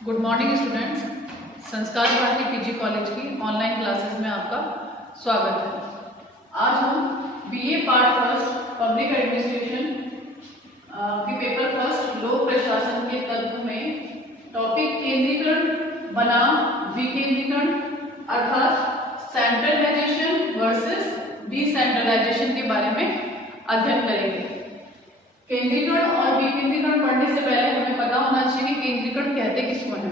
Good morning students. संस्कार Bharti PG college की online classes में आपका स्वागत है। आज हम BA part first public administration के पेपर फर्स्ट लोक प्रशासन के तत्व में टॉपिक केंद्रीकरण बनाम विकेंद्रीकरण अर्थात सेंट्रलाइजेशन वर्सेस डिसेंट्रलाइजेशन के बारे में अध्ययन करेंगे। केंद्रीकरण और विकेंद्रीकरण पढ़ने से पहले हमें पता होना चाहिए कि केंद्रीकरण कहते किसको हैं।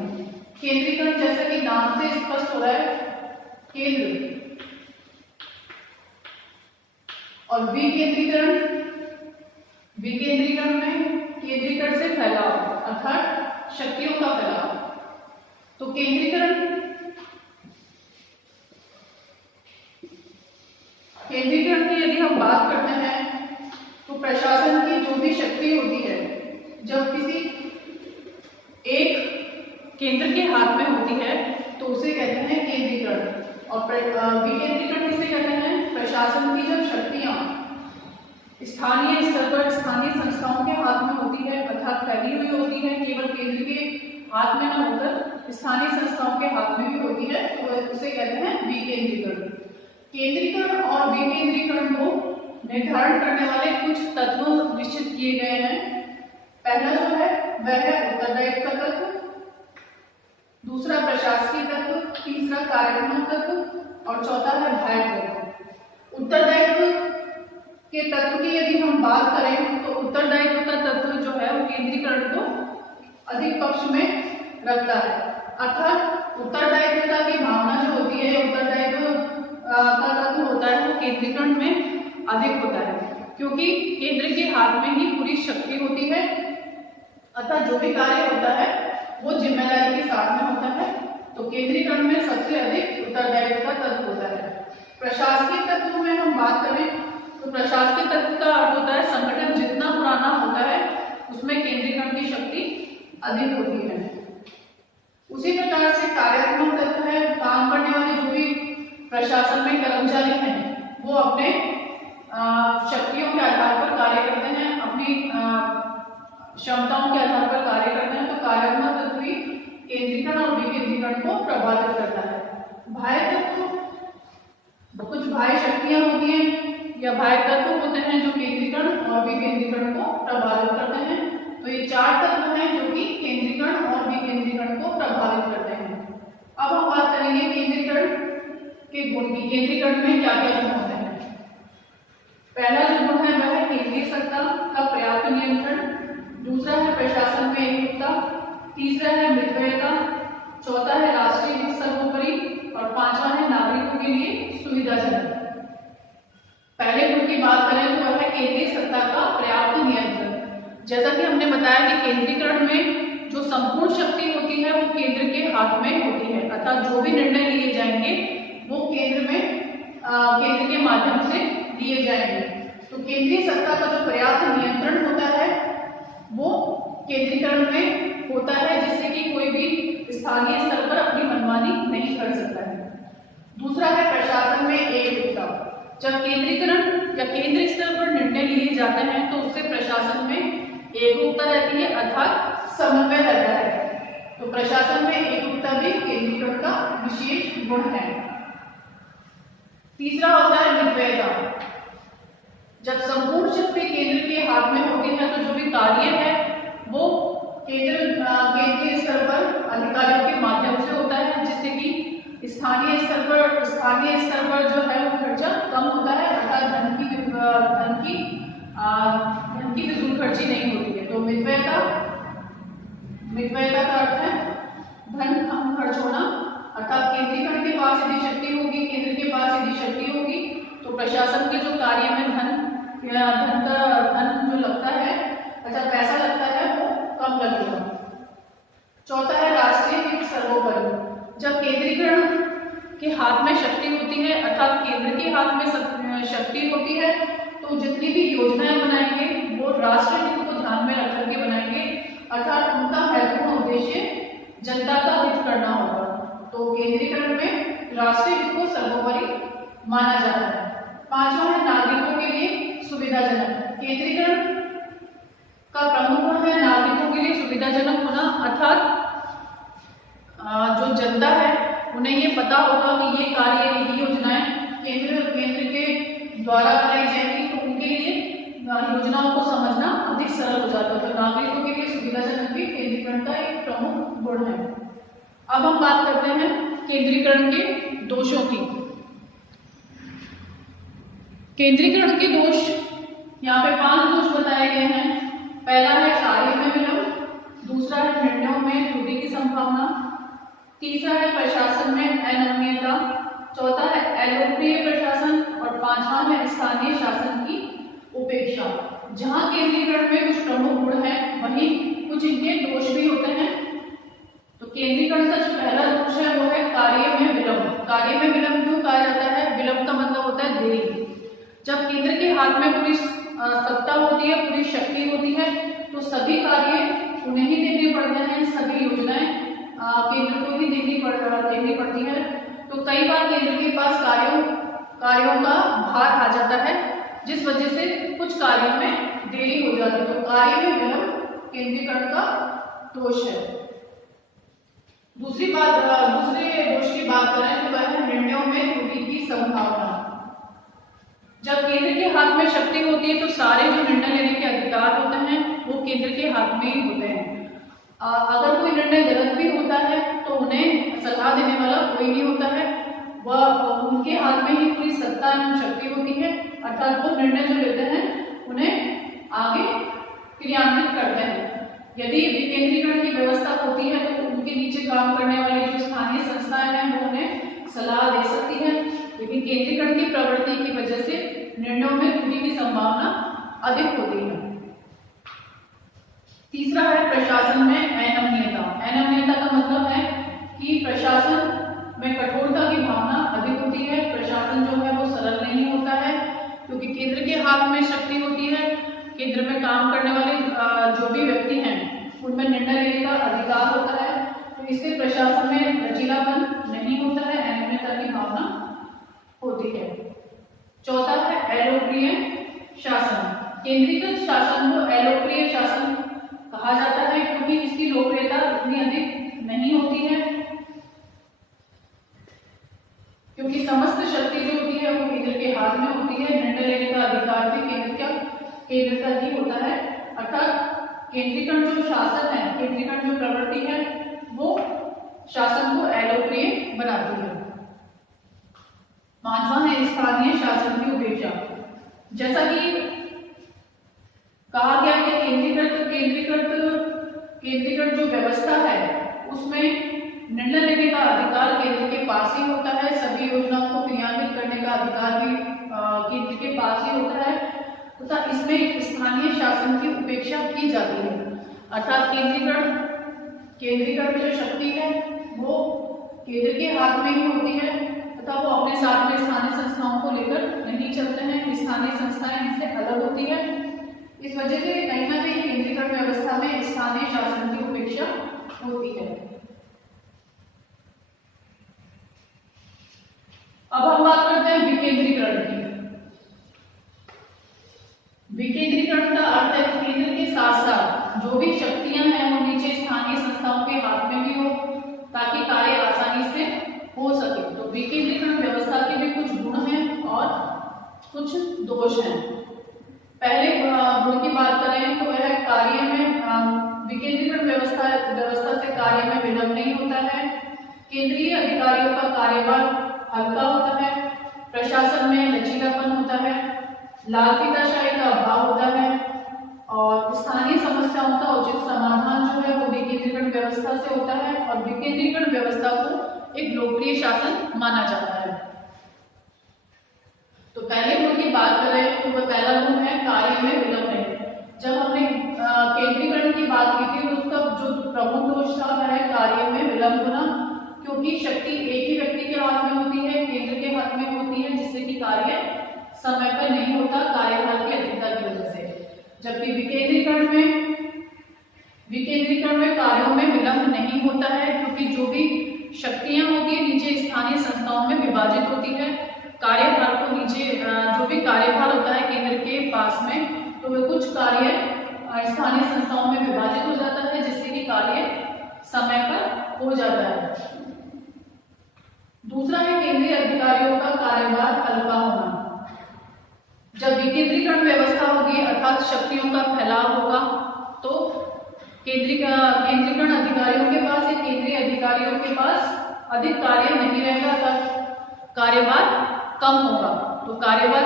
केंद्रीकरण जैसा कि नाम से स्पष्ट हो रहा है, केंद्र, और विकेंद्रीकरण में केंद्रीकरण से फैलाव अर्थात शक्तियों का फैलाव। तो केंद्रीकरण की यदि हम बात करते हैं तो प्रशासन की जो भी शक्ति होती है, जब किसी एक केंद्र के हाथ में होती है तो उसे कहते हैं केंद्रीकरण। और विकेंद्रीकरण किसे कहते हैं? प्रशासन की जब शक्तियां स्थानीय स्तर पर स्थानीय संस्थाओं के हाथ में होती है अर्थात फैली हुई होती है, केवल केंद्र के हाथ में न होकर स्थानीय संस्थाओं के हाथ में भी होती है, तो उसे कहते हैं विकेंद्रीकरण। केंद्रीकरण और विकेंद्रीकरण को निर्धारण करने वाले कुछ तत्व निश्चित किए गए हैं। पहला जो है वह है उत्तरदायित्व तत्व, दूसरा प्रशासकीय तत्व, तीसरा कार्यात्मक तत्व और चौथा है बाह्य तत्व। उत्तरदायित्व के तत्व की यदि हम बात करें तो उत्तरदायित्व का तत्व जो है वो केंद्रीकरण को अधिक पक्ष में रखता है, अर्थात उत्तरदायित्वता की भावना जो होती है, उत्तरदायित्व का तत्व होता है वो केंद्रीकरण में अधिक होता है, क्योंकि केंद्र के हाथ में ही पूरी शक्ति होती है, अतः जो भी कार्य होता है वो जिम्मेदारी के साथ में होता है। तो केंद्रीकरण में सबसे अधिक उत्तरदायित्व का तत्व होता है। प्रशासकीय तत्व में हम बात करें तो प्रशासकीय तत्व का अर्थ होता है संगठन जितना पुराना होता है उसमें केंद्रीकरण की शक्ति अधिक होती है। उसी प्रकार से कार्यात्मक तत्व है, काम करने वाले जो भी प्रशासन में कर्मचारी हैं वो अपने शक्तियों के आधार पर कार्य करते हैं, अपनी क्षमताओं के आधार पर कार्य करते हैं। तो कार्यात्मक तत्व भी केंद्रीकरण और विकेंद्रीकरण को प्रभावित करता है। बाह्य तत्व, कुछ बाह्य शक्तियां होती हैं या बाह्य तत्व होते हैं जो केंद्रीकरण और विकेंद्रीकरण को प्रभावित करते हैं। तो ये चार तत्व हैं जो कि केंद्रीकरण और विकेंद्रीकरण को प्रभावित करते हैं। अब हम बात करेंगे केंद्रीकरण के गुण की। केंद्रीकरण में क्या क्या गुण होते हैं? पहला जो गुण है वह है केंद्रीय सत्ता का पर्याप्त नियंत्रण, दूसरा है प्रशासन में एकरूपता, तीसरा है मितव्ययता, चौथा है राष्ट्रीय हित सर्वोपरि और पांचवा है नागरिकों के लिए सुविधाजनक। पहले गुण की बात करें तो वह है केंद्रीय सत्ता का पर्याप्त नियंत्रण। जैसा कि हमने बताया कि केंद्रीकरण में जो संपूर्ण शक्ति होती है वो केंद्र के हाथ में होती है, अर्थात जो भी निर्णय लिए जाएंगे वो केंद्र के माध्यम से दिए जाएंगे। तो केंद्रीय सत्ता का जो पर्याप्त नियंत्रण होता है वो केंद्रीकरण में होता है, जिससे कि कोई भी स्थानीय स्तर पर अपनी मनमानी नहीं कर सकता है। दूसरा है प्रशासन में एकरूपता। जब केंद्रीकरण या केंद्र स्तर पर निर्णय लिए जाते हैं तो उससे प्रशासन में एकरूपता रहती है अर्थात समन्वय रहता है। तो प्रशासन में एकरूपता भी केंद्रीकरण का विशेष गुण है। तीसरा होता है मितव्ययता। जब संपूर्ण शक्ति केंद्र के हाथ में होती है तो जो भी कार्य है वो केंद्रीय स्तर पर अधिकारियों के माध्यम से होता है, जिससे कि स्थानीय स्तर पर जो है वो खर्चा कम होता है, अर्थात धन की फिजूल खर्ची नहीं होती है। तो मितव्ययता का अर्थ है धन कम खर्च होना, अर्थात केंद्रीकरण के पास यदि शक्ति होगी, केंद्र के पास यदि शक्ति होगी तो प्रशासन के जो कार्य में धन जो लगता है, अच्छा पैसा लगता है, वो कम लगेगा। चौथा है राष्ट्रीय हित सर्वोपरि। जब केंद्रीकरण के हाथ में शक्ति होती है अर्थात केंद्र के हाथ में शक्ति होती है तो जितनी भी योजनाएं बनाएंगे वो राष्ट्रीय हित को ध्यान में रख करके बनाएंगे, अर्थात उनका महत्वपूर्ण उद्देश्य जनता का हित करना होगा। तो केंद्रीकरण में राष्ट्रीय हित को सर्वोपरि माना जाता है। पांचवा है नागरिकों के लिए सुविधाजनक। केंद्रीकरण का प्रमुख गुण है नागरिकों के लिए सुविधाजनक होना, अर्थात जो जनता है उन्हें ये पता होगा कि ये कार्य, ये योजनाएं केंद्र के द्वारा कराई जाएंगी, तो उनके लिए योजनाओं को समझना अधिक सरल हो जाता है। तो नागरिकों के लिए सुविधाजनक भी केंद्रीकरण का एक प्रमुख गुण है। अब हम बात करते हैं केंद्रीकरण के दोषों की। केंद्रीकरण के दोष यहाँ पे 5 दोष बताए गए हैं। पहला है कार्य में विलंब, दूसरा है निर्णयों में त्रुटि की संभावना, तीसरा है प्रशासन में अनम्यता, चौथा है अलोकप्रिय प्रशासन और पांचवा है स्थानीय शासन की उपेक्षा। जहां केंद्रीकरण में कुछ प्रमुख गुण हैं, वहीं कुछ इनके दोष भी होते हैं। तो केंद्रीकरण का जो पहला दोष है वो है कार्य में विलंब। कार्य में विलंब क्यों कहा जाता है? विलंब का मतलब होता है देरी। जब केंद्र के हाथ में पूरी सत्ता होती है, पूरी शक्ति होती है, तो सभी कार्य उन्हें ही देखने पड़ते हैं, सभी योजनाएं केंद्र को ही देखनी पड़ती है। तो कई बार केंद्र के पास कार्यों का भार आ जाता है, जिस वजह से कुछ कार्यों में देरी हो जाती है। तो कार्य में विलंब केंद्रीकरण का दोष है। दूसरे दोष की बात करें तो वह है निर्णयों में त्रुटि की संभावना। जब केंद्र के हाथ में शक्ति होती है तो सारे जो निर्णय लेने के अधिकार होते हैं वो केंद्र के हाथ में ही होते हैं। अगर कोई निर्णय गलत भी होता है तो उन्हें सलाह देने वाला कोई नहीं होता है, वह उनके हाथ में ही पूरी सत्ता एवं शक्ति होती है। अर्थात वो निर्णय जो लेते हैं उन्हें आगे क्रियान्वित करते हैं। यदि विकेंद्रीकरण की व्यवस्था होती है तो उनके नीचे काम करने वाली जो स्थानीय संस्थाएं हैं वो उन्हें सलाह दे सकती है, लेकिन केंद्रीकरण की प्रवृत्ति की वजह से निर्णयों में त्रुटि की संभावना अधिक होती है। तीसरा है प्रशासन में अनम्यता। अनम्यता का मतलब है कि प्रशासन में कठोरता की भावना अधिक होती है। प्रशासन जो है वो सरल नहीं होता है, क्योंकि केंद्र के हाथ में शक्ति होती है। केंद्र में काम करने वाले जो भी व्यक्ति हैं उनमें निर्णय लेने का अधिकार होता है, तो इससे प्रशासन में लचीलापन नहीं होता है, अनियमितता की भावना होती है। चौथा है अलोकप्रिय शासन। केंद्रीकृत शासन को अलोकप्रिय शासन कहा जाता है क्योंकि इसकी लोकप्रियता इतनी अधिक नहीं होती है, क्योंकि समस्त शक्ति जो होती है वो केंद्र के हाथ में होती है। निर्णय लेने का अधिकार भी केंद्र का ही होता है। अर्थात केंद्रीकरण जो शासन है, केंद्रीकरण जो प्रवृत्ति है वो शासन को अलोकप्रिय बनाती है। पांचवा है स्थानीय शासन की उपेक्षा। जैसा कि कहा गया कि केंद्रीकृत जो व्यवस्था है उसमें निर्णय लेने का अधिकार केंद्र के पास ही होता है। सभी योजनाओं को क्रियान्वित करने का अधिकार भी केंद्र के पास ही होता है तथा इसमें स्थानीय शासन की उपेक्षा की जाती है। अर्थात केंद्रीकरण में जो शक्ति है वो केंद्र के हाथ में ही होती है तथा वो अपने साथ में स्थानीय संस्थाओं को लेकर नहीं चलते हैं। स्थानीय संस्थाएं इनसे अलग होती है। इस वजह से कहीं ना कहीं केंद्रीकरण व्यवस्था में स्थानीय शासन की उपेक्षा होती है। अब हम बात करते हैं विकेंद्रीकरण की। विकेंद्रीकरण का अर्थ है केंद्र के साथ साथ जो भी शक्तियां हैं वो नीचे स्थानीय संस्थाओं के हाथ में भी हो, ताकि कार्य आसानी से हो सके। तो विकेंद्रीकरण व्यवस्था के भी कुछ गुण हैं और कुछ दोष हैं। पहले गुण की बात करें तो वह कार्य में विकेंद्रीकरण व्यवस्था से कार्य में विलंब नहीं होता है। केंद्रीय अधिकारियों का कार्यभार हल्का होता है। प्रशासन में लचीलापन होता है। लालफीताशाही का अभाव होता है और स्थानीय समस्याओं का उचित समाधान जो है वो विकेंद्रीकरण व्यवस्था से होता है और विकेंद्रीकरण व्यवस्था को एक लोकप्रिय शासन माना जाता है। तो पहले गुण की बात करें तो वह पहला गुण है कार्य में विलंब नहीं। जब हमने केंद्रीकरण की बात की थी तो उसका जो प्रमुख दोष था वह है कार्य में विलंब होना, क्योंकि शक्ति एक ही व्यक्ति के हाथ में होती है, केंद्र के हाथ में होती है, जिससे कि कार्य समय पर नहीं होता कार्यभार की अधिकता की वजह से। जबकि विकेंद्रीकरण में कार्यों में विलंब नहीं होता है, क्योंकि जो भी शक्तियां होती है नीचे स्थानीय संस्थाओं में विभाजित होती है। कार्यभार को नीचे जो भी कार्यभार होता है केंद्र के पास में, तो वह कुछ कार्य स्थानीय संस्थाओं में विभाजित हो जाता है, जिससे कि कार्य समय पर हो जाता है। दूसरा है केंद्रीय अधिकारियों का कार्यभार हल्का होना। जब विकेंद्रीकरण व्यवस्था होगी अर्थात शक्तियों का फैलाव होगा तो केंद्रीकरण अधिकारियों के पास या केंद्रीय अधिकारियों के पास अधिक कार्य नहीं रहेगा, अर्थात कार्यभार कम होगा। तो कार्यभार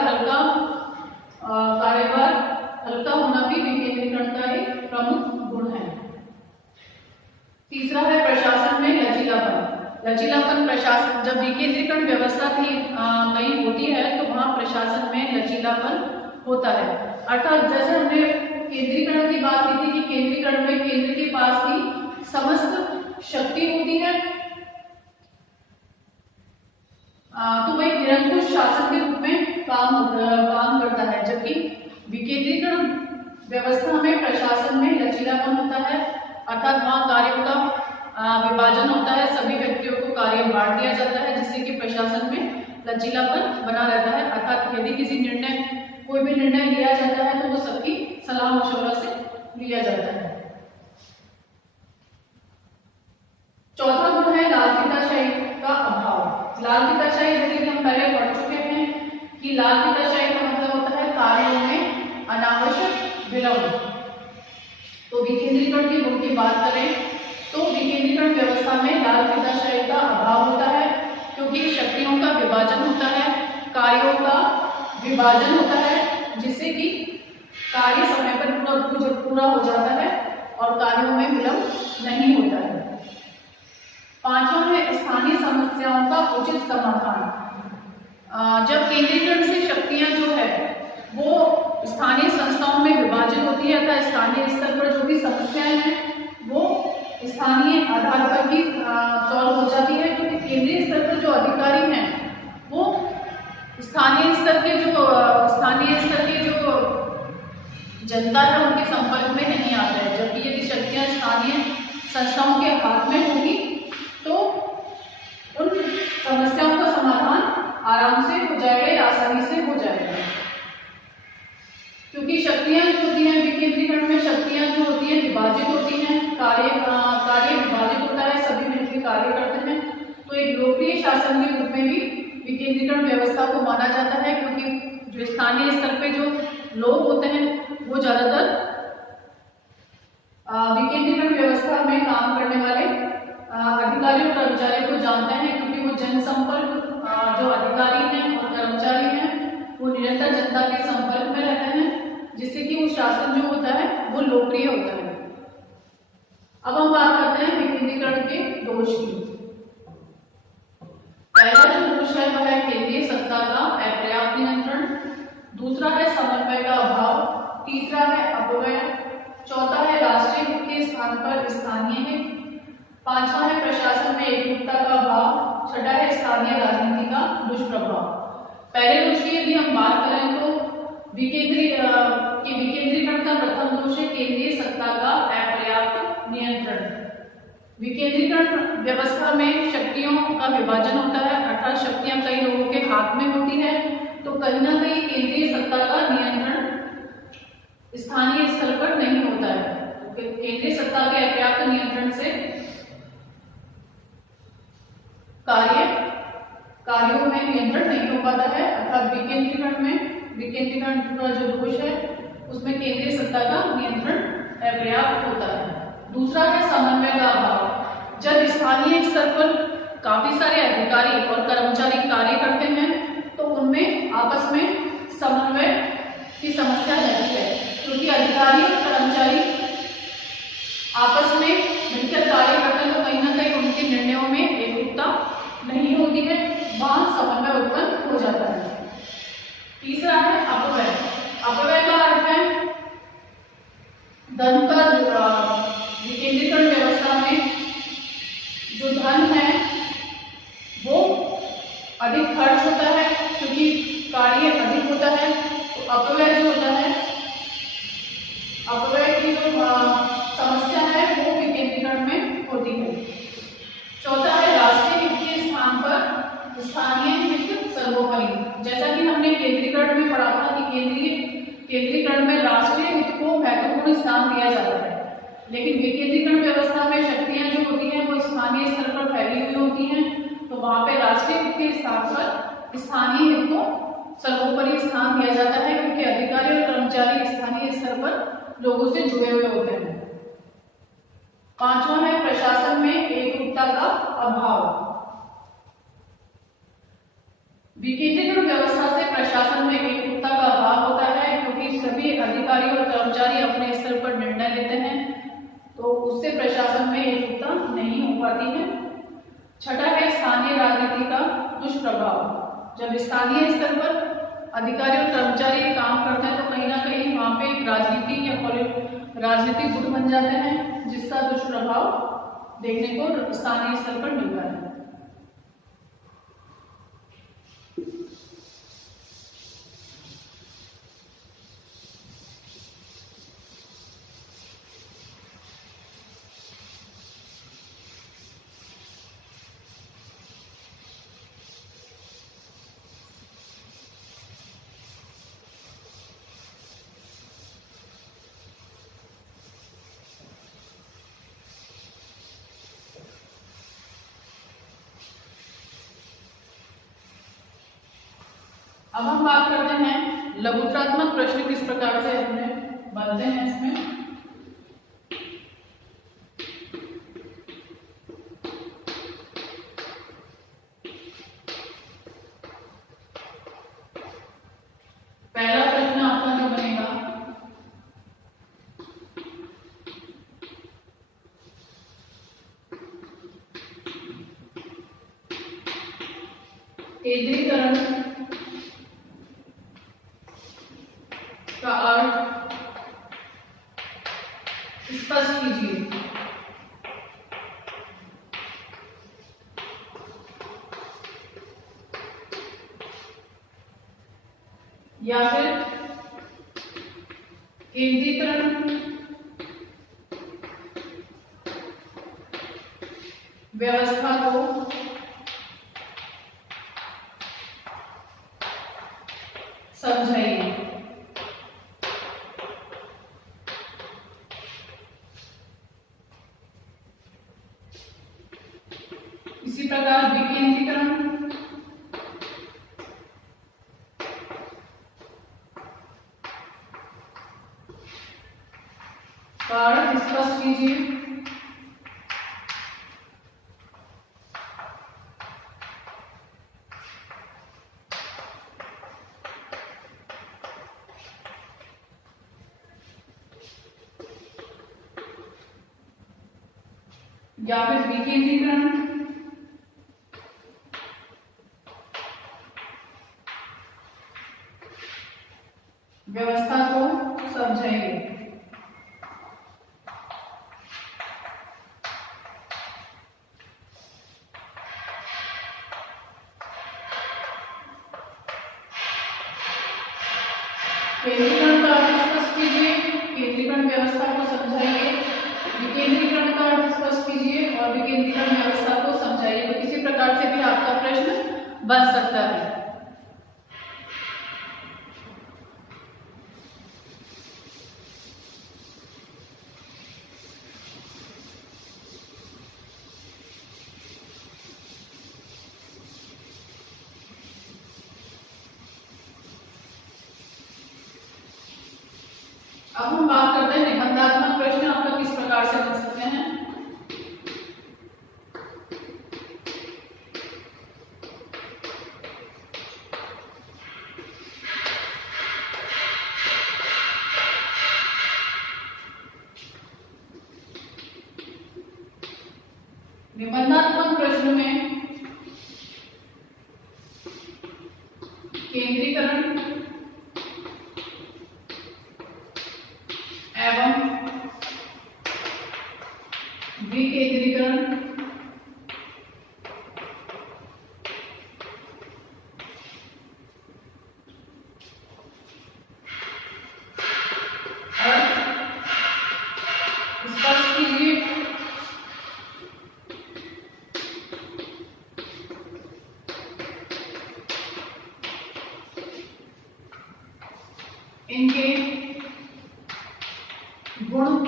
हल्का होना भी विकेंद्रीकरण का एक प्रमुख गुण है। तीसरा है प्रशासन में लचीलापन प्रशासन, जब विकेंद्रीकरण व्यवस्था कहीं होती है तो वहां प्रशासन में लचीलापन होता है। अर्थात जैसे हमने केंद्रीकरण की बात की थी कि केंद्रीकरण में केंद्र के पास ही समस्त शक्ति होती है, तो वह निरंकुश शासन के रूप में काम करता है, जबकि विकेंद्रीकरण व्यवस्था में प्रशासन में लचीलापन होता है, अर्थात वहां कार्यों का विभाजन होता है, सभी व्यक्तियों को कार्य बांट दिया जाता है जिससे कि प्रशासन में लचीलापन बना रहता है। अर्थात यदि कोई भी निर्णय लिया जाता है तो वो सबकी सलाह मशवरा से लिया जाता है। चौथा गुण है लालफिताशाही का अभाव। लालफिताशाही जैसे कि हम पहले पढ़ चुके हैं कि लालफिताशाही का मतलब होता है कार्यों में अनावश्यक विलंब। तो विकेंद्रीकरण के गुण की बात करें तो विकेंद्रीकरण व्यवस्था में लालफिताशाही का अभाव होता है, क्योंकि शक्तियों का विभाजन होता है, कार्यों का विभाजन होता है, जिससे कि कार्य समय पर पूरा हो जाता है और कार्यों में विलंब नहीं होता है। पांचवा है स्थानीय समस्याओं का उचित समाधान। जब केंद्रीकरण से शक्तियां जो है वो स्थानीय संस्थाओं में विभाजित होती है अर्थात स्थानीय स्तर पर जो भी समस्याएं हैं वो स्थानीय आधार पर भी सॉल्व हो जाती है, क्योंकि केंद्रीय स्तर पर जो अधिकारी हैं वो स्थानीय स्तर के जो जनता है उनके संपर्क में नहीं आता है, जबकि यदि शक्तियां स्थानीय संस्थाओं के हाथ में होगी तो उन समस्याओं का समाधान आराम से हो जाएगा या आसानी से हो जाएगा। क्योंकि शक्तियां जो होती हैं विकेंद्रीकरण में शक्तियां जो होती हैं विभाजित होती हैं, कार्य विभाजित होता है, सभी मिलकर कार्य करते हैं। तो एक लोकप्रिय शासन के रूप में भी विकेंद्रीकरण व्यवस्था को माना जाता है, क्योंकि जो स्थानीय स्तर पे जो लोग होते हैं वो ज्यादातर विकेंद्रीकरण व्यवस्था में काम करने वाले अधिकारी और कर्मचारियों को जानते हैं, क्योंकि वो जनसंपर्क जो अधिकारी हैं और कर्मचारी हैं वो निरंतर जनता के संपर्क में रहते हैं, जिससे कि वो शासन जो होता है वो लोकप्रिय होता है। अब हम बात करते हैं विकेंद्रीकरण के दोष की। पहला जो दोष है वह है केंद्रीय सत्ता का अपर्याप्त नियंत्रण, दूसरा है समन्वय का अभाव, तीसरा है अपव्यय, चौथा है राष्ट्रीय हित के स्थान पर स्थानीय हित, पांचवा है प्रशासन में एकरूपता का अभाव, छठा है स्थानीय राजनीति का दुष्प्रभाव। पहले दोष की यदि हम बात करें तो विकेंद्रीकरण का प्रथम दोष है केंद्रीय सत्ता का अपर्याप्त नियंत्रण। विकेंद्रीकरण व्यवस्था में शक्तियों का विभाजन होता है, अर्थात शक्तियां कई लोगों के हाथ में होती है, तो कहीं ना कहीं केंद्रीय सत्ता का नियंत्रण स्थानीय स्तर पर नहीं होता है। केंद्रीय सत्ता के अपर्याप्त नियंत्रण से कार्यों में नियंत्रण नहीं हो पाता है, अर्थात विकेंद्रीकरण का जो दोष है उसमें केंद्रीय सत्ता का नियंत्रण अपर्याप्त होता है। दूसरा है समन्वय का अभाव। जब स्थानीय स्तर पर काफी सारे अधिकारी और कर्मचारी कार्य करते हैं तो उनमें आपस में समन्वय की समस्या रहती है, क्योंकि अधिकारी और कर्मचारी आपस में मिलकर कार्य करते हैं तो कहीं ना कहीं उनके निर्णयों में एकरूपता नहीं होती है, वहां समन्वय उत्पन्न हो जाता है। तीसरा है अपव्यय। अपव्यय का अर्थ है धन का विकेंद्रीकरण व्यवस्था में जो धन है वो अधिक खर्च होता है, क्योंकि कार्य अधिक होता है, तो अपव्यय जो होता है, अपव्यय की जो समस्या है वो विकेंद्रीकरण में होती है। चौथा है राष्ट्रीय हित के स्थान पर स्थानीय हित सर्वोपरि। जैसा कि हमने केंद्रीकरण में पढ़ा था कि केंद्रीकरण में राष्ट्रीय हित को महत्वपूर्ण स्थान दिया जाता है, लेकिन विकेंद्रीकरण व्यवस्था में शक्तियां जो होती हैं वो स्थानीय स्तर पर फैली हुई होती हैं, तो वहां पे राष्ट्रीय हित के स्थान पर स्थानीय हित को सर्वोपरि स्थान दिया जाता है, क्योंकि अधिकारी और कर्मचारी स्थानीय स्तर पर लोगों से जुड़े हुए होते हैं। पांचवा है प्रशासन में एकरूपता का अभाव। विकेंद्रीकरण व्यवस्था से प्रशासन में एकरूपता का अभाव होता है, क्योंकि सभी अधिकारी और कर्मचारी अपने स्तर पर निर्णय लेते हैं, तो उससे प्रशासन में एकरूपता नहीं हो पाती है। छठा है स्थानीय राजनीति का दुष्प्रभाव। जब स्थानीय स्तर पर अधिकारी और कर्मचारी काम करते हैं तो कहीं ना कहीं वहां पे एक राजनीति या राजनीतिक गुट बन जाते हैं, जिसका दुष्प्रभाव देखने को स्थानीय स्तर पर मिलता है। अब हम बात करते हैं लघुत्रात्मक प्रश्न किस प्रकार से हमें बनते हैं। इसमें पहला प्रश्न आपका जो बनेगा, केंद्रीकरण का अर्थ स्पष्ट कीजिए। या फिर केंद्रीकरण व्यवस्था को समझाइए। इसी प्रकार विकेंद्रीकरण का अर्थ स्पष्ट कीजिए। या फिर विकेंद्रीकरण व्यवस्था को समझाइए। केंद्रीकरण का अर्थ स्पष्ट कीजिए, केंद्रीकरण व्यवस्था को समझाइए, विकेंद्रीकरण का अर्थ स्पष्ट कीजिए और विकेंद्रीकरण व्यवस्था को समझाइए। तो किसी प्रकार से भी आपका प्रश्न बन सकता है। अब हम बात करते हैं निबंधात्मक प्रश्न आपका किस प्रकार से बन सकते हैं। निबंधात्मक प्रश्न में केंद्रीकरण एवं विकेंद्रीकरण स्पष्ट कीजिए। इनके गुण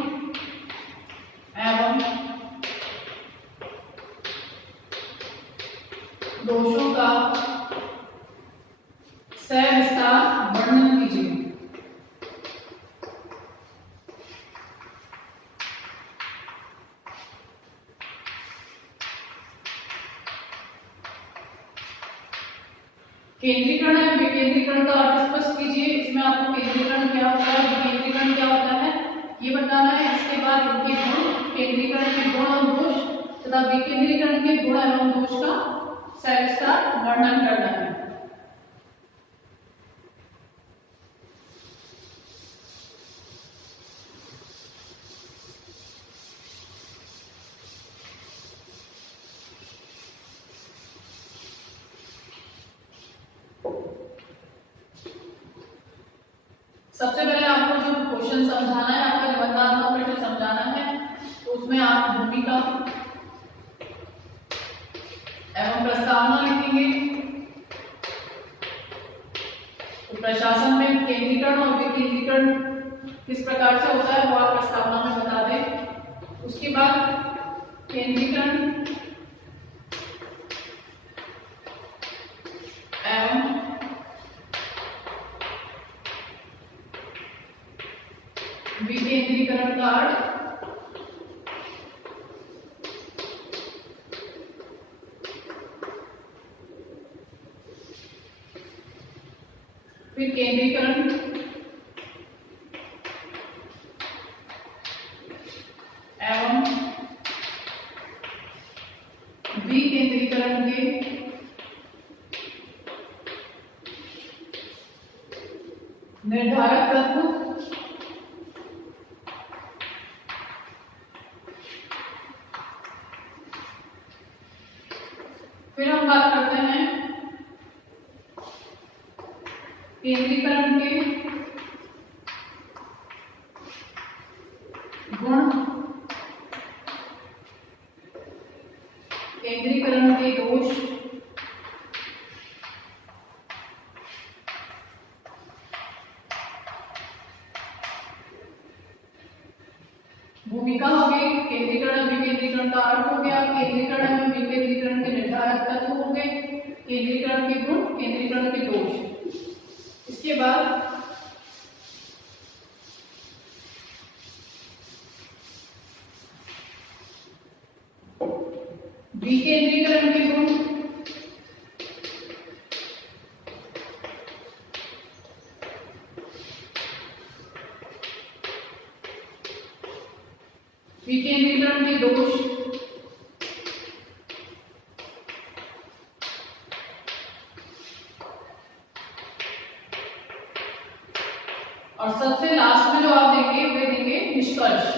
इसका वर्णन कीजिए। केंद्रीकरण है, विकेंद्रीकरण का अर्थ स्पष्ट कीजिए। इसमें आपको केंद्रीकरण क्या होता है, विकेंद्रीकरण क्या होता है, ये बताना है। इसके बाद इनके गुण, केंद्रीकरण के गुण और दोष तथा विकेंद्रीकरण के गुण एवं दोष का सविस्तार वर्णन करना है। सबसे पहले आपको जो क्वेश्चन समझाना है, आपको निबंधात्मक प्रश्न समझाना है, तो उसमें आप भूमिका एवं प्रस्तावना लिखेंगे। तो प्रशासन में केंद्रीकरण और विकेंद्रीकरण किस प्रकार से होता है वो आप प्रस्तावना में बता दें। उसके बाद केंद्रीकरण एवं विकेंद्रीकरण का अर्थ, फिर केंद्रीकरण एवं विकेंद्रीकरण के निर्धारक तत्व, फिर हम बात करते हैं केंद्रीकरण के गुण, केंद्रीकरण के दोष, भूमिका हो गई, केंद्रीकरण विकेंद्रीकरण का अर्थ हो गया, केंद्रीकरण एवं विकेंद्रीकरण के निर्धारक तत्व हो गए, केंद्रीकरण के गुण, केंद्रीकरण के दोष। इसके बाद विकेंद्रीकरण के गुण, विकेंद्रीकरण के दोष, और सबसे लास्ट में जो आप देंगे वे देंगे निष्कर्ष।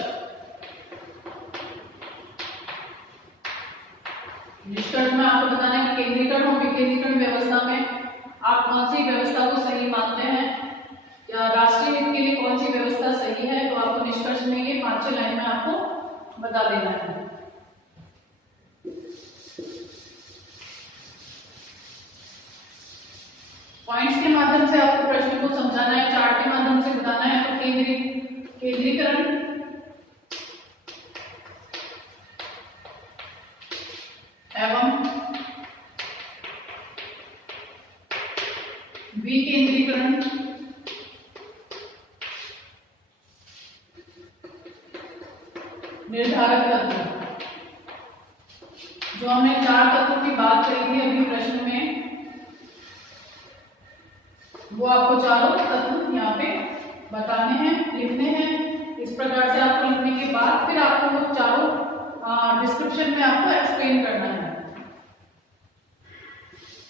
निष्कर्ष में आपको बताना है कि केंद्रीकरण और विकेंद्रीकरण व्यवस्था में आप कौन सी व्यवस्था को सही मानते हैं या राष्ट्रीय हित के लिए कौन सी व्यवस्था सही है। तो आपको निष्कर्ष में ये 5-6 लाइन में आपको बता देना है। पॉइंट्स के माध्यम से आपको प्रश्न को समझाना है, चार्ट के माध्यम से बताना है। तो केंद्रीकरण एवं विकेंद्रीकरण निर्धारक तत्व, जो हमने 4 तत्वों की बात करी थी अभी प्रश्न में, वो आपको चारों तत्व यहाँ पे बताने हैं, लिखने हैं। इस प्रकार से आपको लिखने के बाद फिर आपको वो चारों डिस्क्रिप्शन में आपको एक्सप्लेन करना है।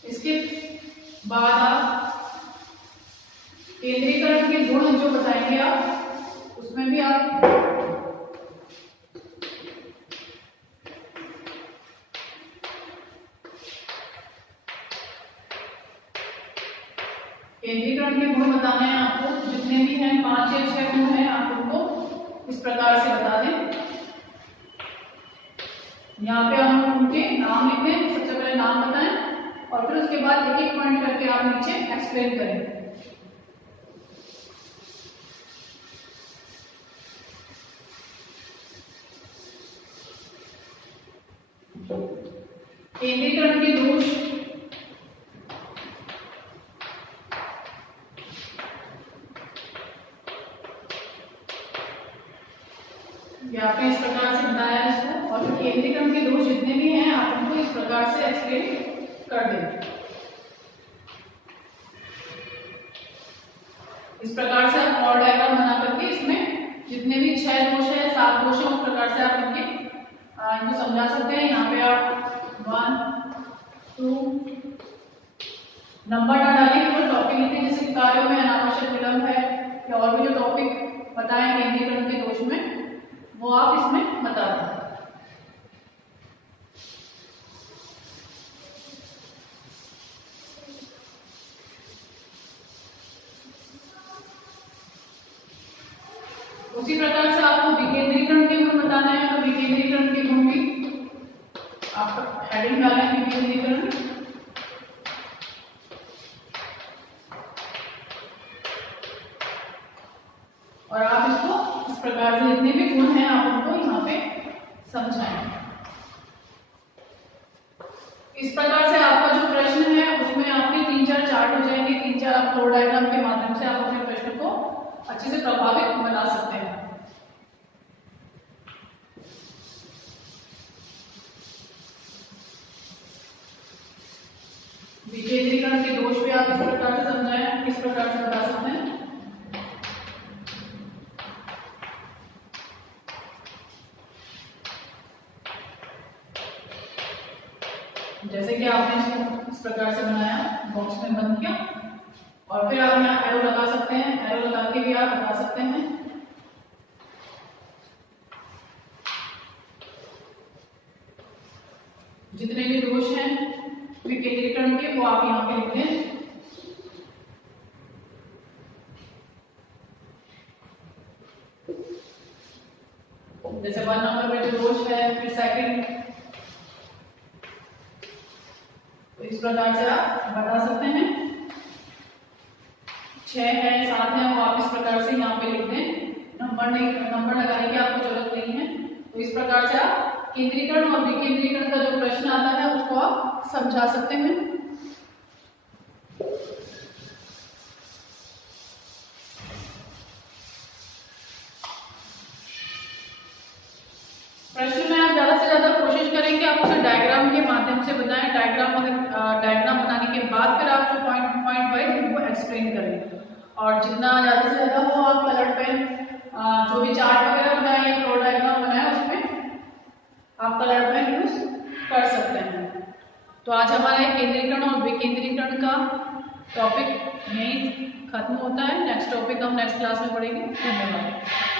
इसके बाद आप केंद्रीकरण के गुण जो बताएंगे आप, उसमें भी आप केंद्रीकरण के गुण बताने हैं आपको, जितने भी हैं 5 या 6 गुण हैं, आप उनको इस प्रकार से बता दें। यहाँ पे हम उनके नाम लिख दें, सबसे पहले नाम बताएं और फिर उसके बाद एक एक पॉइंट करके आप नीचे एक्सप्लेन करें। केंद्रीकरण के दोष, ये आपने इस प्रकार से बनाया इसको, और फिर केंद्रीकरण के दोष जितने भी हैं आप उनको इस प्रकार से एक्सप्लेन कर दें। इस प्रकार से आप और डायग्राम बना करके इसमें जितने भी 6 दोष है 7 दोष है उस प्रकार से आप इनको समझा सकते हैं। यहाँ पे आप 1 2 नंबर ना डालें, केवल टॉपिक लिखें, जैसे कार्यों में अनावश्यक विलंब है या और भी जो टॉपिक बताएं केंद्रीकरण के दोष में वो आप इसमें बता दें। उसी प्रकार से आपको विकेंद्रीकरण के गुण बताना है, तो विकेंद्रीकरण के गुण भी आप हेडिंग डालें विकेंद्रीकरण, और आप इसको इस प्रकार से जितने भी गुण हैं आप उनको यहाँ पे समझाएं। इस प्रकार से आपका जो प्रश्न है उसमें आपके 3-4 चार्ट हो जाएंगे, 3-4 आप फ्लो डायग्राम के माध्यम से आप अपने प्रश्न को अच्छे से प्रभावित बना सकते हैं। विकेंद्रीकरण के दोष भी आप इस प्रकार से समझाएं, किस प्रकार से बता सकते हैं। जैसे कि आपने इसको इस प्रकार से बनाया, बॉक्स में बंद किया, और फिर आप यहाँ एरो लगा सकते हैं, एरो लगा के भी आप बता सकते हैं। जितने भी दोष हैं विकेंद्रीकरण के वो आप यहाँ पे लिख लें। जैसे 1 नंबर में जो दोष है, फिर सेकंड, तो इस प्रकार से आप बता सकते हैं। 6 है 7 है वो आप इस प्रकार से यहाँ पे लिख दें, नंबर लगाने की आपको जरूरत नहीं है। तो इस प्रकार से आप केंद्रीकरण और विकेंद्रीकरण का जो प्रश्न आता है उसको आप समझा सकते हैं। प्रश्न में आप ज्यादा से ज्यादा कोशिश करें कि आप उसे डायग्राम के माध्यम से बताएं। डायग्राम बनाने के बाद फिर आप जो पॉइंट वाइज उनको एक्सप्लेन करें, और जितना ज्यादा से ज्यादा हो आप कलर पेन जो भी चार्ट वगैरह बनाए या फ्लो डायग्राम बनाए उसमें आप कलर पेन यूज कर सकते हैं। तो आज हमारा केंद्रीकरण और विकेंद्रीकरण का टॉपिक यहीं खत्म होता है। नेक्स्ट टॉपिक हम नेक्स्ट क्लास में पढ़ेंगे। धन्यवाद।